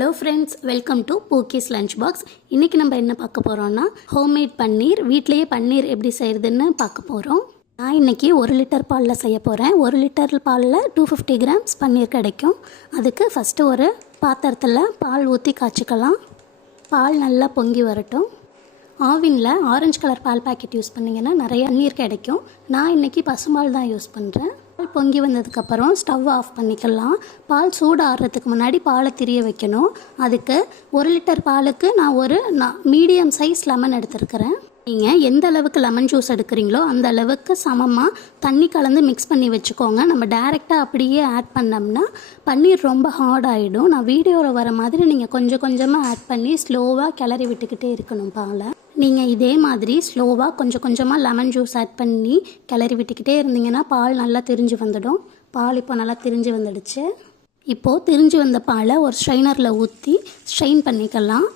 Hello friends, welcome to Pookies lunch box. இன்றைக்கி நம்ம என்ன பார்க்க போகிறோன்னா ஹோம்மேட் பன்னீர், வீட்லேயே பன்னீர் எப்படி செய்கிறதுன்னு பார்க்க போகிறோம். நான் இன்றைக்கி 1 லிட்டர் பாலில் செய்ய போகிறேன். 1 லிட்டர் பாலில் 250 கிராம்ஸ் பன்னீர் கிடைக்கும். அதுக்கு ஃபஸ்ட்டு ஒரு பாத்திரத்தில் பால் ஊற்றி காய்ச்சிக்கலாம். பால் நல்லா பொங்கி வரட்டும். ஆவினில் ஆரஞ்சு கலர் பால் பாக்கெட் யூஸ் பண்ணிங்கன்னா நிறைய பன்னீர் கிடைக்கும். நான் இன்றைக்கி பசும்பால் தான் யூஸ் பண்ணுறேன். பால் பொங்கி வந்ததுக்கப்புறம் ஸ்டவ் ஆஃப் பண்ணிக்கலாம். பால் சூடு ஆடுறதுக்கு முன்னாடி பாலை திரிய வைக்கணும். அதுக்கு 1 லிட்டர் பாலுக்கு நான் மீடியம் சைஸ் லெமன் எடுத்துருக்கிறேன். நீங்கள் எந்த அளவுக்கு லெமன் ஜூஸ் எடுக்கிறீங்களோ அந்த அளவுக்கு சமமாக தண்ணி கலந்து மிக்ஸ் பண்ணி வச்சுக்கோங்க. நம்ம டைரெக்டாக அப்படியே ஆட் பண்ணோம்னா பன்னீர் ரொம்ப ஹார்ட் ஆகிடும். நான் வீடியோவில் வர மாதிரி நீங்கள் கொஞ்சம் கொஞ்சமாக ஆட் பண்ணி ஸ்லோவாக கிளறி விட்டுக்கிட்டே இருக்கணும் பாலை. நீங்கள் இதே மாதிரி ஸ்லோவாக கொஞ்சம் கொஞ்சமாக லெமன் ஜூஸ் ஆட் பண்ணி கிளறி விட்டுக்கிட்டே இருந்தீங்கன்னா பால் நல்லா திரிஞ்சு வந்துடும். பால் இப்போ நல்லா திரிஞ்சு வந்துடுச்சு. இப்போது திரிஞ்சு வந்த பாலை ஒரு ஸ்ட்ரைனரில் ஊற்றி ஸ்ட்ரெயின் பண்ணிக்கலாம்.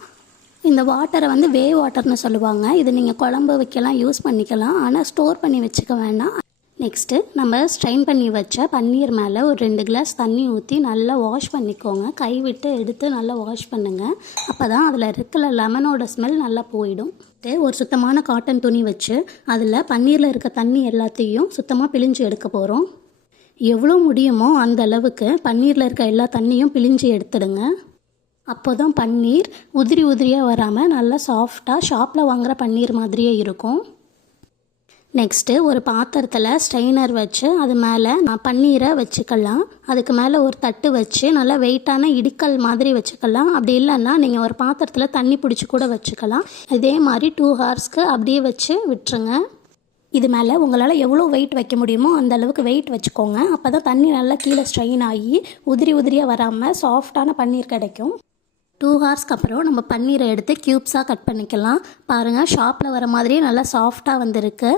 இந்த வாட்டரை வே வாட்டர்னு சொல்லுவாங்க. இது நீங்கள் குழம்பு வைக்கலாம், யூஸ் பண்ணிக்கலாம். ஆனால் ஸ்டோர் பண்ணி வச்சுக்க வேண்டாம். நெக்ஸ்ட்டு நம்ம ஸ்ட்ரெயின் பண்ணி வச்ச பன்னீர் மேலே ஒரு 2 கிளாஸ் தண்ணி ஊற்றி நல்லா வாஷ் பண்ணிக்கோங்க. கை விட்டு எடுத்து நல்லா வாஷ் பண்ணுங்கள். அப்போ தான் அதில் இருக்கிற லெமனோட ஸ்மெல் நல்லா போயிடும். ஒரு சுத்தமான காட்டன் துணி வச்சு அதில் பன்னீரில் இருக்க தண்ணி எல்லாத்தையும் சுத்தமாக பிழிஞ்சு எடுக்க போகிறோம். எவ்வளோ முடியுமோ அந்த அளவுக்கு பன்னீரில் இருக்க எல்லா தண்ணியும் பிழிஞ்சு எடுத்துடுங்க. அப்போ தான் பன்னீர் உதிரியாக வராமல் நல்லா சாஃப்டாக ஷாப்பில் வாங்குகிற பன்னீர் மாதிரியே இருக்கும். நெக்ஸ்ட்டு ஒரு பாத்திரத்தில் ஸ்ட்ரெயினர் வச்சு அது மேலே பன்னீரை வச்சுக்கலாம். அதுக்கு மேலே ஒரு தட்டு வச்சு நல்லா வெயிட்டான இடிக்கல் மாதிரி வச்சுக்கலாம். அப்படி இல்லைன்னா நீங்கள் ஒரு பாத்திரத்தில் தண்ணி பிடிச்சி கூட வச்சுக்கலாம். இதே மாதிரி 2 ஹவர்ஸ்க்கு அப்படியே வச்சு விட்டுருங்க. இது மேலே உங்களால் எவ்வளோ வெயிட் வைக்க முடியுமோ அந்த அளவுக்கு வெயிட் வச்சுக்கோங்க. அப்போ தான் தண்ணி நல்லா கீழே ஸ்ட்ரெயின் ஆகி உதிரியாக வராமல் சாஃப்டான பன்னீர் கிடைக்கும். 2 ஹவர்ஸ்க்கு அப்புறம் நம்ம பன்னீரை எடுத்து க்யூப்ஸாக கட் பண்ணிக்கலாம். பாருங்கள், ஷாப்பில் வர மாதிரியே நல்லா சாஃப்டாக வந்திருக்கு.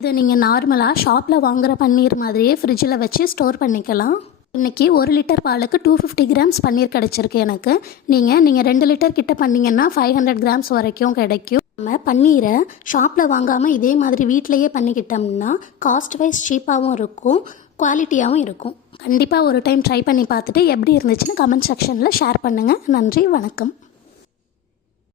இதை நீங்கள் நார்மலாக ஷாப்பில் வாங்குகிற பன்னீர் மாதிரியே ஃப்ரிட்ஜில் வச்சு ஸ்டோர் பண்ணிக்கலாம். இன்றைக்கி 1 லிட்டர் பாலுக்கு 250 கிராம்ஸ் பன்னீர் கிடச்சிருக்கு எனக்கு. நீங்கள் 2 லிட்டர் கிட்ட பண்ணிங்கன்னா 500 கிராம்ஸ் வரைக்கும் கிடைக்கும். நம்ம பன்னீரை ஷாப்பில் வாங்காமல் இதே மாதிரி வீட்டிலையே பண்ணிக்கிட்டோம்னா காஸ்ட் வைஸ் சீப்பாகவும் இருக்கும், குவாலிட்டியாகவும் இருக்கும். கண்டிப்பாக ஒரு டைம் ட்ரை பண்ணி பார்த்துட்டு எப்படி இருந்துச்சுன்னு கமெண்ட் செக்ஷனில் ஷேர் பண்ணுங்கள். நன்றி, வணக்கம்.